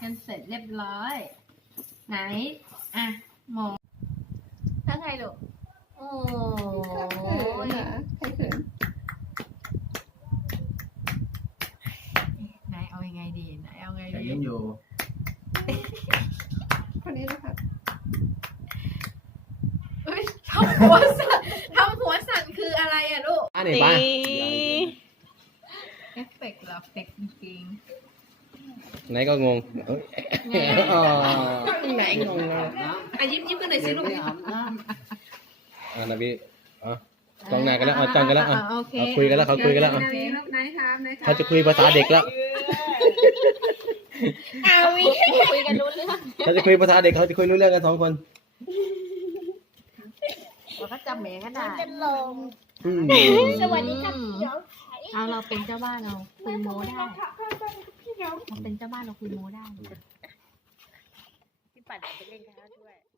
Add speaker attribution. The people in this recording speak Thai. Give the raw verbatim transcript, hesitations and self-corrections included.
Speaker 1: กันเสร็จเรียบร้อยไหนอ่ะมองถ้าใครลูกโอ้ย
Speaker 2: ใครเขิน
Speaker 1: ไหนเอายังไงดีไหนเอาไง
Speaker 3: แต่
Speaker 1: ดี
Speaker 3: ยังอยู่
Speaker 2: คนนี้นะคะ
Speaker 1: เฮ้ยทำหัวสั่นทำหัวสั่นคืออะไรอะลูก
Speaker 3: อ่ะนี่ป้า
Speaker 1: เอฟเฟกต์เหรอเอฟเฟกต์จริง
Speaker 3: ไหนก็งงเอ้ย
Speaker 1: ๆไง
Speaker 3: อ๋อ
Speaker 2: ไหนงง
Speaker 1: อ่ะยิ้มยิ้มกันหน่อยสิลูก
Speaker 3: อ่านาบีอ๋อจ้องหน้ากันแล้วอ๋อจ้องกันแล้วอ่ะ
Speaker 1: โอเค
Speaker 3: เอาคุยกันแล้วเขาคุยกันแล้วอ่ะ
Speaker 2: ไหนลูกไหนครับไหนครับ
Speaker 3: เขาจะคุยภาษาเด็กแล้ว
Speaker 1: เอาวิคุยกันรู้เรื่อง
Speaker 3: เขาจะคุยภาษาเด็กเขาจะคุยรู้เรื่องกันสองคน
Speaker 1: เราก็จำเหมกันได้
Speaker 4: จะลง
Speaker 3: อืม
Speaker 4: สวัสดีครับพี่น้อง
Speaker 1: เอาเราเป็นเจ้าบ้านเราคุยโม้ได้เราเป็นเจ้าบ้านเราคุยโม้ได้
Speaker 4: พี่ปัดไปเล่นกับเขาด้วย